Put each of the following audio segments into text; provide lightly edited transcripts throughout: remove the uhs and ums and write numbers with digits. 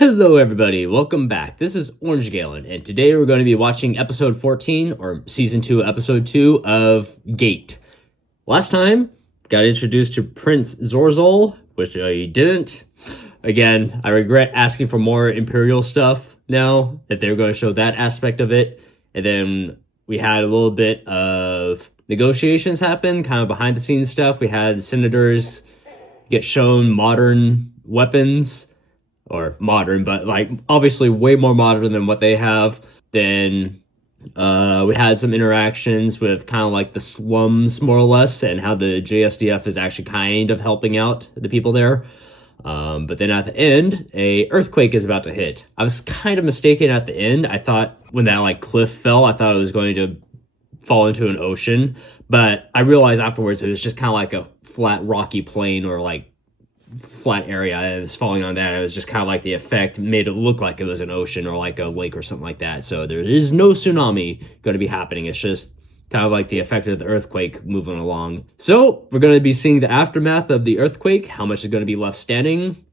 Hello everybody, welcome back. This is Orange Galen, and today we're going to be watching episode 14, or season 2, episode 2 of Gate. Last time, got introduced to Prince Zorzal, which I didn't. Again, I regret asking for more Imperial stuff now, that they're going to show that aspect of it. And then we had a little bit of negotiations happen, kind of behind the scenes stuff. We had senators get shown modern weapons, or modern, but like obviously way more modern than what they have. Then we had some interactions with kind of like the slums, more or less, and how the JSDF is actually kind of helping out the people there. But then at the end, a earthquake is about to hit. I was kind of mistaken at the end. I thought when that like cliff fell, I thought it was going to fall into an ocean, but I realized afterwards it was just kind of like a flat rocky plain, or like flat area. It was falling on that. It was just kind of like the effect made it look like it was an ocean or like a lake or something like that. So there is no tsunami going to be happening. It's just kind of like the effect of the earthquake moving along. So we're going to be seeing the aftermath of the earthquake, how much is going to be left standing.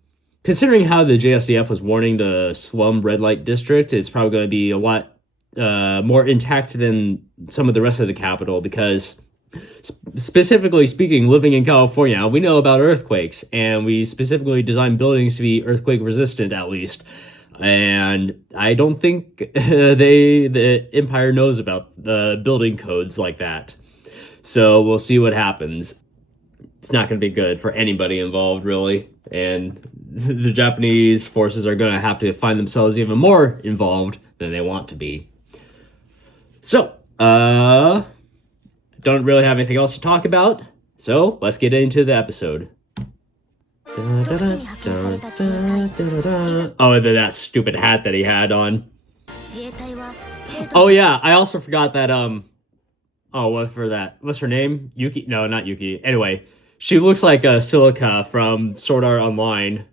Considering how the JSDF was warning the slum red light district, it's probably going to be a lot more intact than some of the rest of the capital, because specifically speaking, living in California, we know about earthquakes, and we specifically design buildings to be earthquake resistant, at least. And I don't think the Empire knows about the building codes like that. So we'll see what happens. It's not going to be good for anybody involved, really. And the Japanese forces are going to have to find themselves even more involved than they want to be. So, don't really have anything else to talk about, so let's get into the episode. Oh, and then that stupid hat that he had on. Oh yeah, I also forgot that, what's her name? Yuki? No, not Yuki. Anyway, she looks like Silica from Sword Art Online.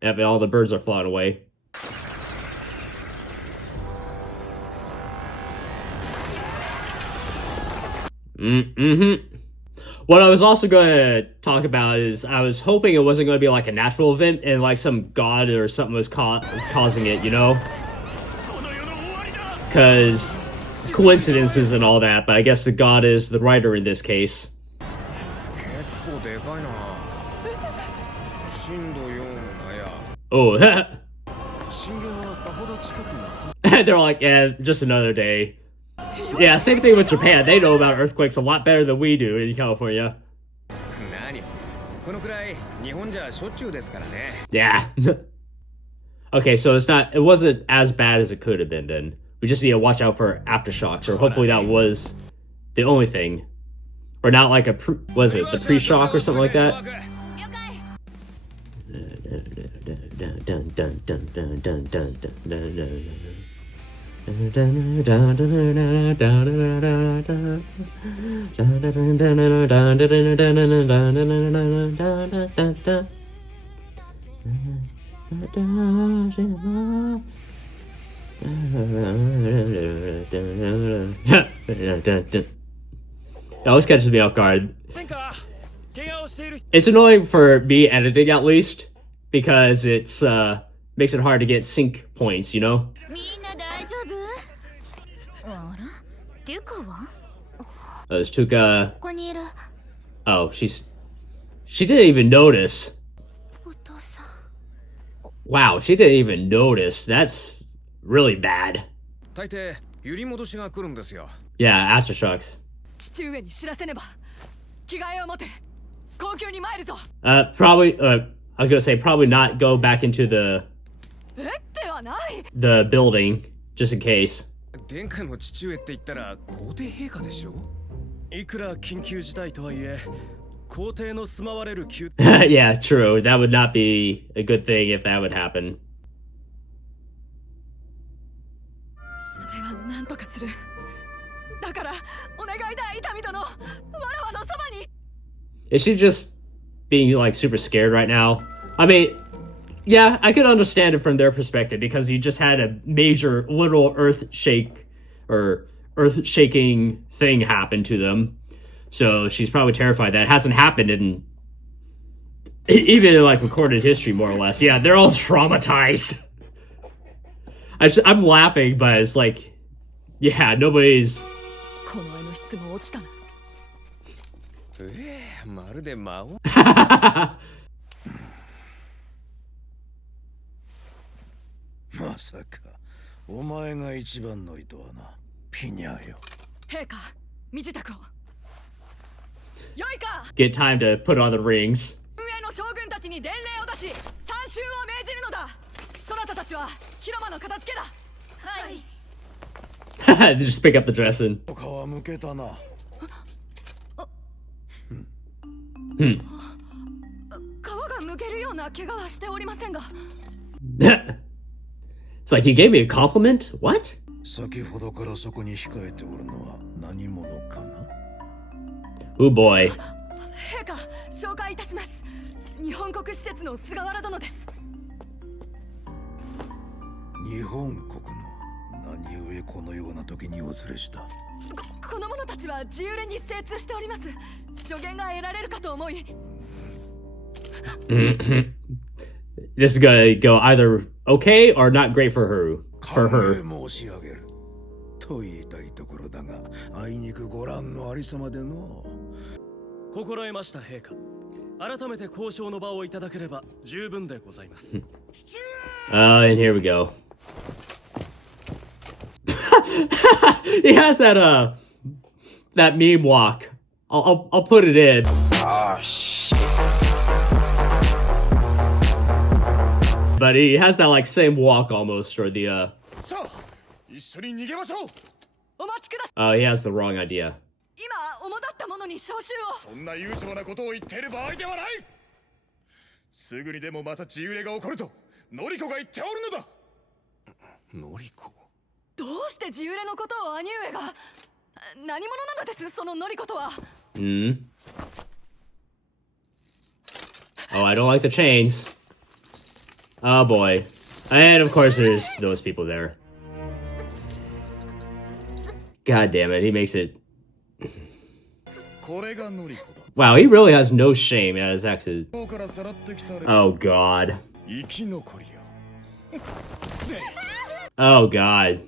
Yep, all the birds are flying away. What I was also going to talk about is I was hoping it wasn't going to be like a natural event and like some god or something was causing it, you know? Because coincidences and all that, but I guess the god is the writer in this case. Oh, they're like, yeah, just another day. Yeah, same thing with Japan. They know about earthquakes a lot better than we do in California. Yeah. Okay, so it wasn't as bad as it could have been then. We just need to watch out for aftershocks, or hopefully that was the only thing. Or not like the pre-shock or something like that. It always catches me off guard. It's annoying for me editing, at least, because it's makes it hard to get sync points, you know? It's Tuka. Oh, she didn't even notice. Wow, she didn't even notice. That's really bad. Yeah, aftershocks. Probably, I was gonna say probably not go back into the building, just in case. Yeah, true. That would not be a good thing if that would happen. Is she just being like super scared right now? I mean, yeah, I could understand it from their perspective, because you just had a major literal earth-shaking thing happen to them. So she's probably terrified. That hasn't happened in Even in like recorded history, more or less. Yeah, they're all traumatized. I'm laughing, but it's like, yeah, nobody's. この絵の質も落ちたな。まるで魔王。まさかお前が一番乗りとはな、ピニャよ。陛下、身支度を。よいか。 Get time to put on the rings. 上の将軍たちに伝令を出し、参集を命じるのだ。そなたたちは広間の片付けだ。はい。Just pick up the dress and. 皮むけたな。皮がむけるような怪我はしておりませんが。It's like he gave me a compliment? What? 先ほどからそこに控えておるのは何者かな。 Oh boy. 陛下、紹介いたします。日本国施設の菅原殿です。日本国の何故このような時にお連れした。この者たちは自由連に精通しております。助言が得られるかと思い。This is gonna go either okay or not great for her. For her. 申し上げると言いたいところだが、あいにくご覧のありさまでの。心得ました陛下。改めて交渉の場をいただければ十分でございます。And here we go. He has that meme walk. I'll put it in. Oh shit. But he has that like same walk almost, or the さあ、一緒に逃げましょう。お待ちください。oh, he has the wrong idea. 今、主だった者に招集を。そんな悠長なことを言っている場合ではない。すぐにでもまた自由霊が起こるとノリコが言っておるのだ。ノリコ。どうして自由霊のことを兄上が。何者なのです、そのノリコとは。Hmm. Oh, I don't like the chains. Oh boy. And of course there's those people there. God damn it, he makes it. これがノリコだ。 Wow, he really has no shame at his exes. ここからさらってきた。 Oh god. 生き残りよ。 Oh god.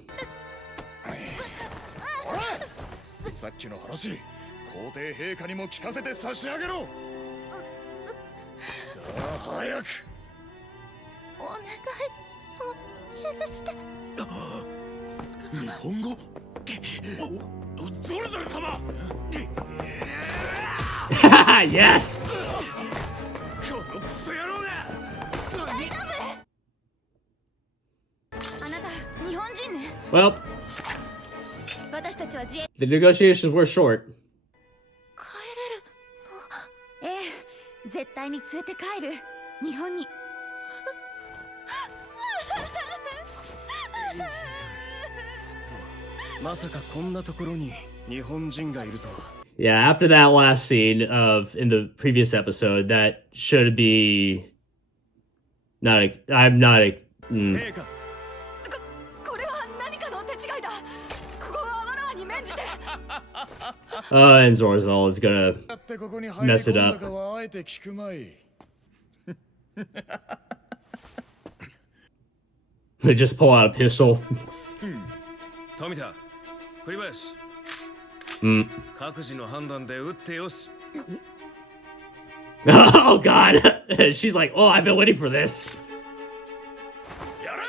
さっきの話、皇帝陛下にも聞かせて差し上げろ。さあ早く。お願いを許して。日本語。ゾルザル様。Yes. このクソ野郎が。大丈夫。あなた日本人ね。Well, 私たちは自衛。the negotiations were short. 帰れるの。ええ、絶対に連れて帰る。日本に。まさかこんなところに日本人がいるとは。 Yeah, after that last scene of in the previous episode, that should be not. I'm not. 陛下。これは何かの手違いだ。ここはわらわに免じて。And Zorzal is gonna だってここに入り mess it 込んだ up. かはあえて聞くまい。They just pull out a pistol. 富田、栗林。各自の判断で撃ってよし。 Oh god. She's like, oh, I've been waiting for this. やれ。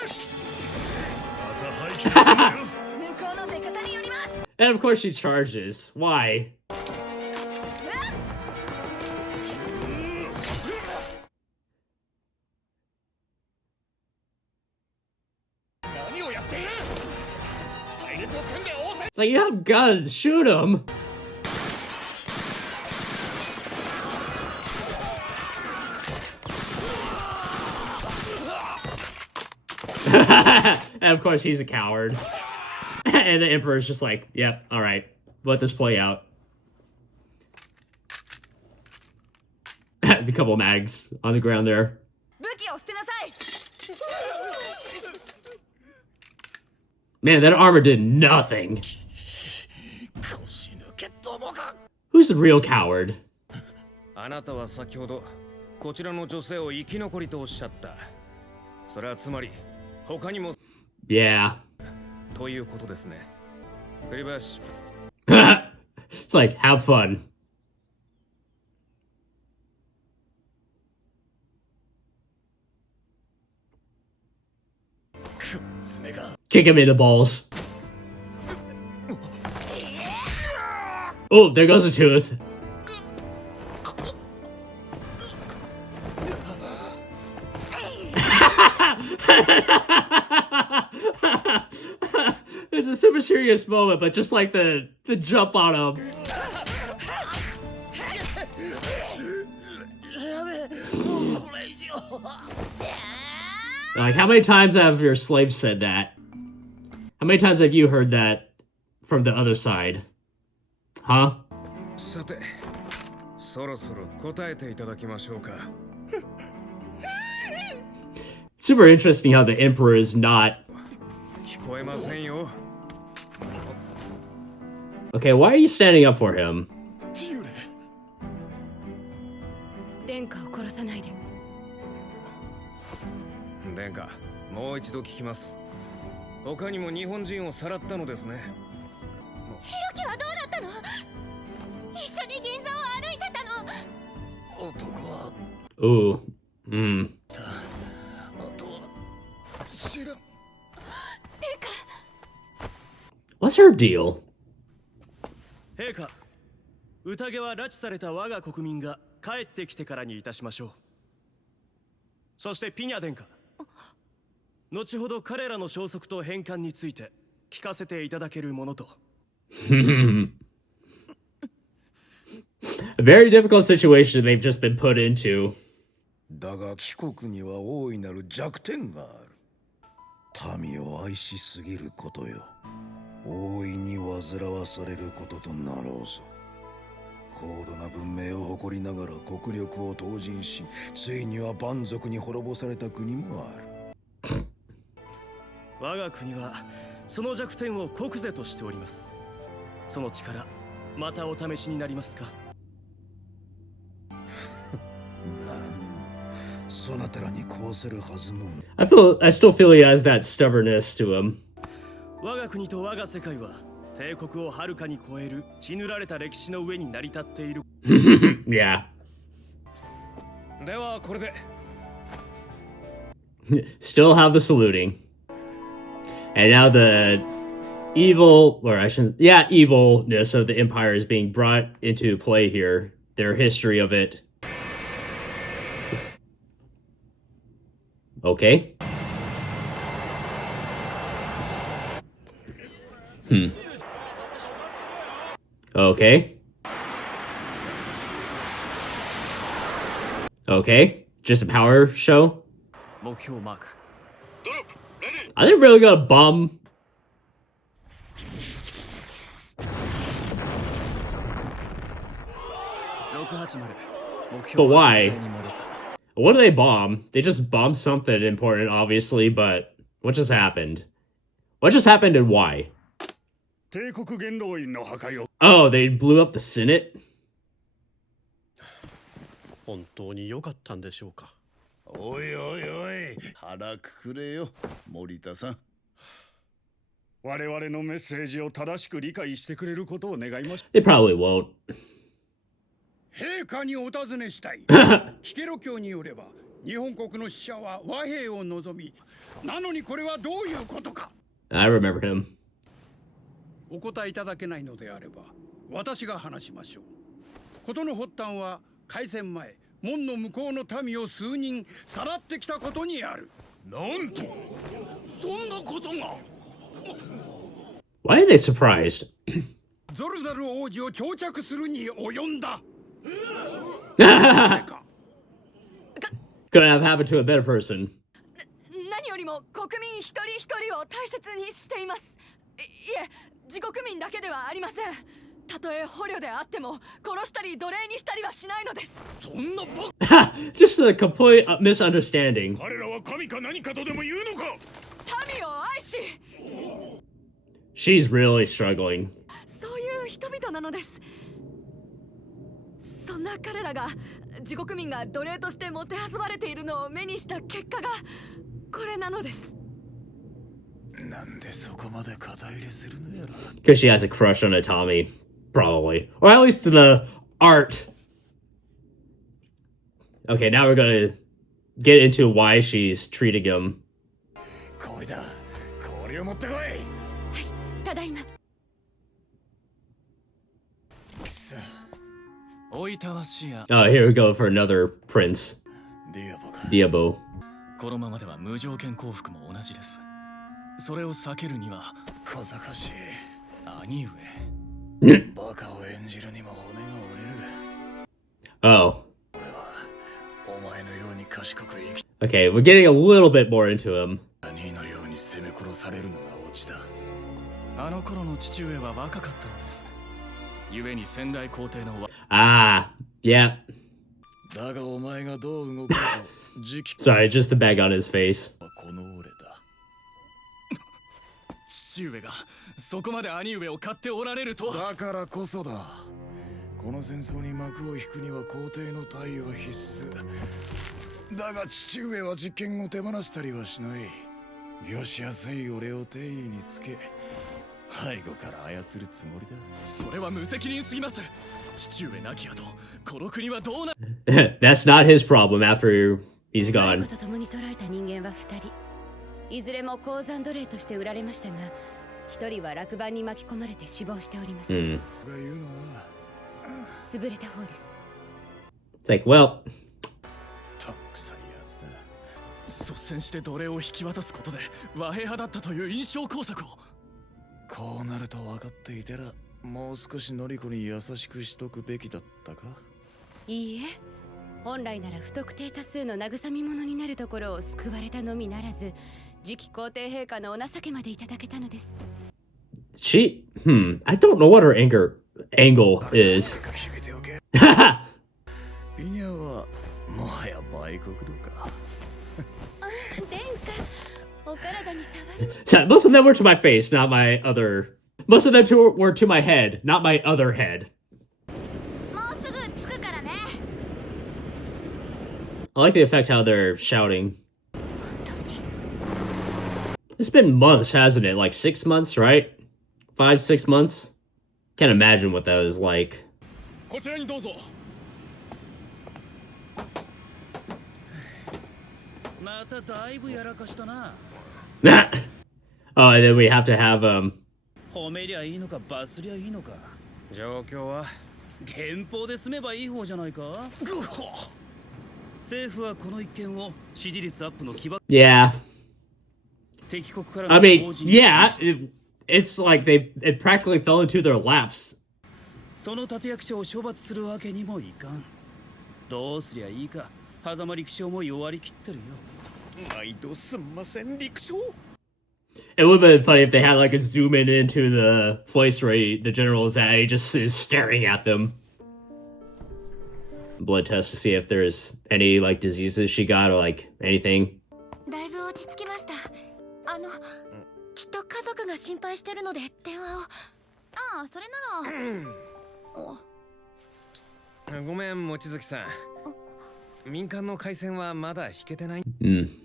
また廃棄ですよ。向こうの出方によります。 And of course she charges. Why? It's like, you have guns, shoot him. And of course he's a coward. And the Emperor's just like, yep, alright, let this play out. A couple mags on the ground there. 武器を捨てなさい。 Man, that armor did nothing. Who's the real coward? あなたは先ほどこちらの女性を生き残りとおっしゃった。それはつまり他にも Yeah. ということですね。栗林。It's like, have fun. Kick him in the balls. Oh, there goes a tooth. It's a super serious moment, but just like the jump on him. Like, how many times have your slaves said that? How many times have you heard that from the other side? Huh? さて、そろそろ答えていただきましょうか。Super interesting how the emperor is not. 聞こえませんよ。Okay, why are you standing up for him? 殿下を殺さないで。殿下、もう一度聞きます。他にも日本人をさらったのですね。ヒロキはどうだったの？一緒に銀座を歩いてたの。男は Ooh. Hmm. あとは知らん。殿下。What's her deal? 陛下、宴は拉致された我が国民が帰ってきてからにいたしましょう。そしてピニャ殿下、後ほど彼らの消息と返還について聞かせていただけるものと。A very difficult situation they've just been put into. だが帰国には大いなる弱点がある。民を愛しすぎることよ。大いに煩わされることとなろうぞ。高度な文明を誇りながら国力を投尽し、ついには蛮族に滅ぼされた国もある。我が国はその弱点を国是としております。その力、またお試しになりますか？そなたらにこうせるはずも。I still feel he has that stubbornness to him. 我が国と我が世界は帝国をはるかに超える血塗られた歴史の上に成り立っている。Yeah. ではこれで。Still have the saluting. And now the evil, or I shouldn't, yeah, evilness of the empire is being brought into play here. Their history of it. Okay. Okay. Okay. Just a power show? 目標マーク。Are they really gonna bomb? But why? What do they bomb? They just bombed something important, obviously, but what just happened? What just happened and why? 帝国元老院の破壊を。Oh, they blew up the Senate? 本当に良かったんでしょうか。おいおいおい、腹くくれよ、森田さん。我々のメッセージを正しく理解してくれることを願いました。They probably won't. 陛下にお尋ねしたい。ヒケロ教によれば、日本国の使者は和平を望み、なのにこれはどういうことか。I remember him. お答えいただけないのであれば、私が話しましょう。事の発端は開戦前、門の向こうの民を数人さらってきたことにある。なんと、そんなことが。Why are they surprised? ゾルザル王子を朝着するに及んだ。Couldn't have happened to a better person. 何よりも国民一人一人を大切にしています。いえ、自国民だけではありません。たとえ捕虜であっても殺したり奴隷にしたりはしないのです。そんなバ Just a complete misunderstanding. 彼らは神か何かとでも言うのか。民を愛し、 She's really struggling. そういう人々なのです。そんな彼らが地獄民が奴隷としてもてあそばれているのを目にした結果がこれなのです。なんでそこまで肩入れするのやら。 Because she has a crush on Tommy, probably. Or at least the art. Okay, now we're gonna get into why she's treating him. これだ、これを持ってこい。ただいま。くそ、おいたわしや。 Oh, here we go for another prince. ディアボか。 Diabo. このままでは無条件降伏も同じです。それを避けるには小賢しい。兄バカを演じるにも骨が折れる。 Oh. 俺はお前のように賢く生き Okay, we're getting a little bit more into him. 兄のように攻め殺されるのが落ちた。あの頃の父上は若かったのです。故に先代皇帝の Ah, yeah. だがお前がどう動くか時期 Sorry, just the bag on his face. はこの俺だ。父上がそこまで兄上を買っておられるとは。だからこそだ。この戦争に幕を引くには皇帝の退位は必須。だが父上は実権を手放したりはしない。よしやすい俺を帝位につけ、背後から操るつもりだ。それは無責任すぎます。父上亡き後、この国はどうな。 That's not his problem after he's 誰 gone. かと共に捕らえた人間は2人。いずれも鉱山奴隷として売られましたが、1人は落盤に巻き込まれて死亡しております。Hmm. が言うのは潰れた方です。 It's like, well, たっくさいやつだ。率先して奴隷を引き渡すことで和平派だったという印象工作を。こうなると分かっていたら、もう少しノリコに優しくしとくべきだったか。いいえ、本来なら不特定多数の慰み者になるところを救われたのみならず、次期皇帝陛下のお情けまでいただけたのです。 I don't know what her angle is. 抱きしめておけ。ピニャはもはや売国度か。殿下、お体に触り。 So most of them were to my face, not my other. Most of them were to my head, not my other head. もうすぐ着くからね。 I like the effect how they're shouting. 本当に。 It's been months, hasn't it? Like 6 months, right? 5, 6 months? Can't imagine what that was like. こちらにどうぞ。まただいぶやらかしたな。Oh, and then we have to have, 褒めりゃいいのかバスりゃいいのか。状況は憲法で済めばいい方じゃないか。政府はこの一件を支持率アップの基盤。 yeah. 敵国から I の mean, 法人 yeah, it's like it practically fell into their laps. その立役者を処罰するわけにもいかん。どうすりゃいいか、狭間陸将も弱りきってるよ。毎度すんません、陸将。 It would have been funny if they had like a zoom in into the place where the general is at. And he just is staring at them. Blood test to see if there's any like diseases she got or like anything. だいぶ落ち着きました。きっと家族が心配してるので電話を。ああ、それなら。ごめん、望月さん。民間の回線はまだ引けてない。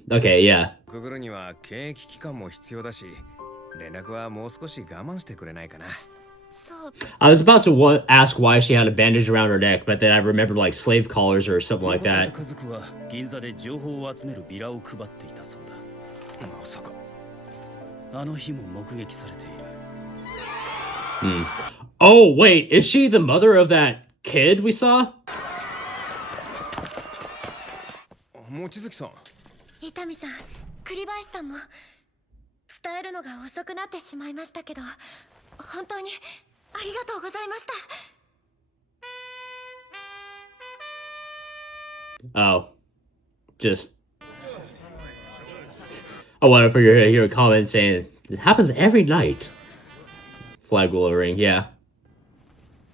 Okay, yeah. くぐるには検疫期間も必要だし、連絡はもう少し我慢してくれないかな。そう。I was about to ask why she had a bandage around her neck, but then I remembered like slave collars or something like 残され that. た家族は銀座で情報を集めるビラを配っていたそうだ。まさかあの日も目撃されている。Oh, wait, is she the mother of that kid we saw? 望月さん。伊丹さん、栗林さんも伝えるのが遅くなってしまいましたけど、本当にありがとうございました。 Oh, just. I wonder if we're gonna hear a comment saying it happens every night. Flag will ring, yeah.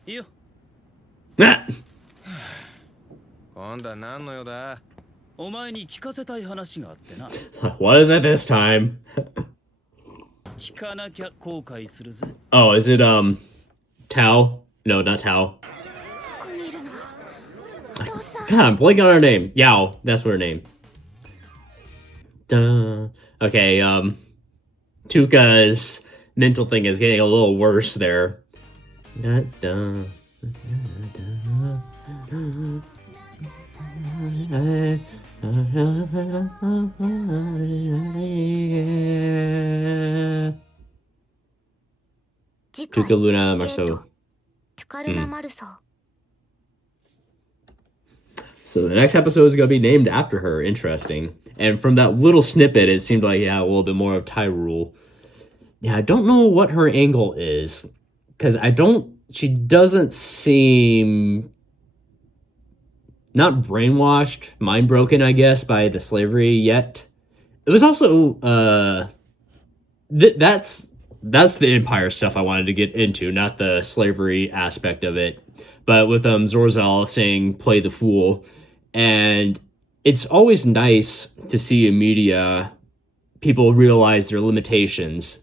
いいよ。Ah! 今度は何の用だ。お前に聞かせたい話があってな。What is it this time? 聞かなきゃ後悔するぜ。 Oh, is it Tao? No, not Tao. どこにいるの？ God, I'm blanking on her name. Yao, that's her name. Okay, Tuka's mental thing is getting a little worse there. Tuka Luna Marceau. So the next episode is going to be named after her. Interesting. And from that little snippet, it seemed like, yeah, a little bit more of Tyrule. Yeah, I don't know what her angle is. Because she doesn't seem not brainwashed, mind broken, I guess, by the slavery yet. It was also, that's the Empire stuff I wanted to get into, not the slavery aspect of it. But with Zorzal saying, play the fool. And it's always nice to see in media people realize their limitations.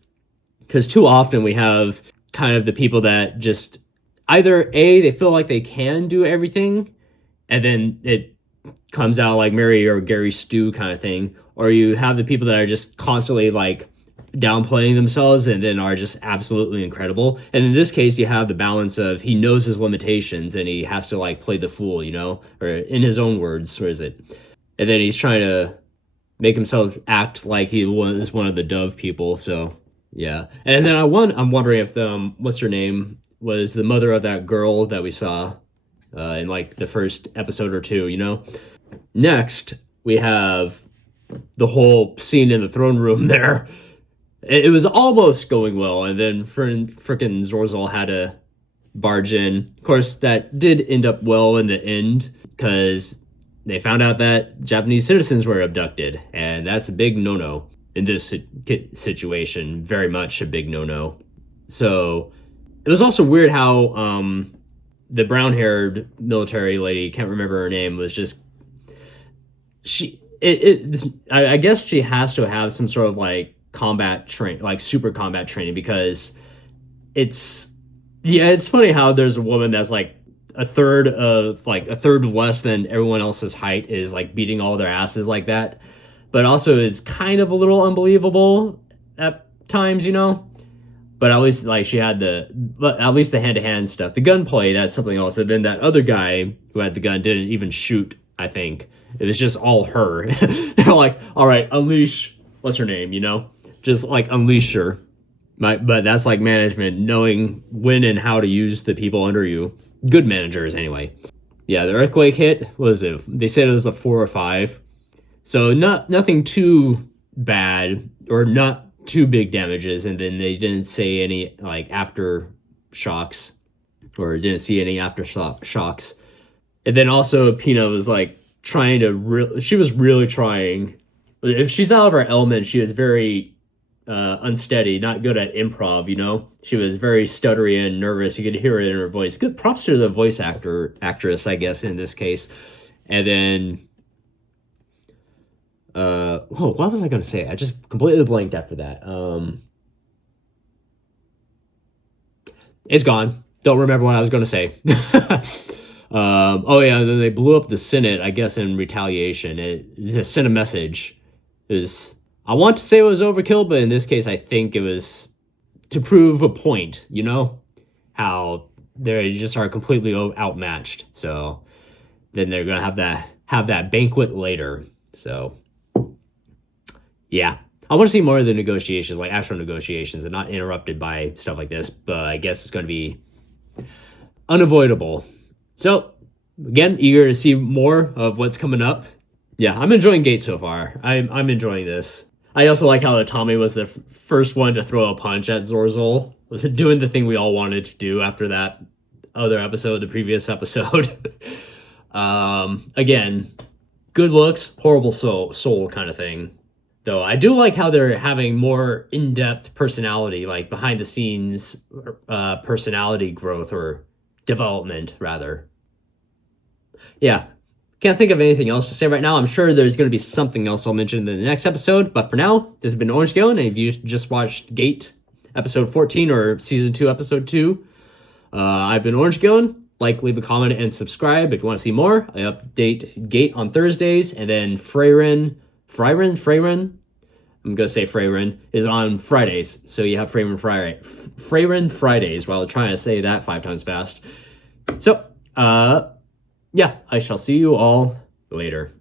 Because too often we have kind of the people that just either A, they feel like they can do everything, and then it comes out like Mary or Gary Stu kind of thing. Or you have the people that are just constantly like downplaying themselves and then are just absolutely incredible. And in this case, you have the balance of he knows his limitations and he has to like play the fool, you know, or in his own words, where is it? And then he's trying to make himself act like he was one of the Dove people. So yeah. And then I'm wondering if what's her name was the mother of that girl that we saw in like the first episode or two, you know. Next, we have the whole scene in the throne room there. It was almost going well, and then frickin' Zorzal had to barge in. Of course, that did end up well in the end, because they found out that Japanese citizens were abducted, and that's a big no-no in this situation. Very much a big no-no. So, it was also weird how the brown-haired military lady, can't remember her name, was just... I guess she has to have some sort of, like, super combat training, because it's funny how there's a woman that's like a third less than everyone else's height is like beating all their asses like that, but also is kind of a little unbelievable at times, you know. But at least like she had at least the hand-to-hand stuff. The gunplay, that's something else. And then that other guy who had the gun didn't even shoot, I think. It was just all her. They're like, all right, unleash, what's her name, you know? Just like unleash her. But that's like management, knowing when and how to use the people under you. Good managers, anyway. Yeah, the earthquake hit, they said it was a 4 or 5. So nothing too bad, or not too big damages, and then they didn't say any like aftershocks, or didn't see any aftershocks. And then also Pina was like she was really trying. If she's out of her element, she was very unsteady, not good at improv, you know? She was very stuttery and nervous. You could hear it in her voice. Good props to the voice actress, I guess, in this case. And then... what was I going to say? I just completely blanked after that. It's gone. Don't remember what I was going to say. Then they blew up the Senate, I guess, in retaliation. It sent a message. I want to say it was overkill, but in this case, I think it was to prove a point, you know? How they just are completely outmatched. So then they're going to have that banquet later. So, yeah. I want to see more of the negotiations, like actual negotiations, and not interrupted by stuff like this. But I guess it's going to be unavoidable. So, again, eager to see more of what's coming up. Yeah, I'm enjoying Gate so far. I'm enjoying this. I also like how Tommy was the first one to throw a punch at Zorzal, doing the thing we all wanted to do after that other episode, the previous episode. Again, good looks, horrible soul kind of thing. Though I do like how they're having more in-depth personality, like behind-the-scenes personality growth, or development, rather. Yeah. Can't think of anything else to say right now. I'm sure there's going to be something else I'll mention in the next episode. But for now, this has been Orange Galen. And if you just watched Gate, episode 14, or season 2, episode 2, I've been Orange Galen. like, leave a comment, and subscribe if you want to see more. I update Gate on Thursdays, and then Freyren, I'm going to say Freyren, is on Fridays. So you have Freyren Fridays, while trying to say that 5 times fast. So, yeah, I shall see you all later.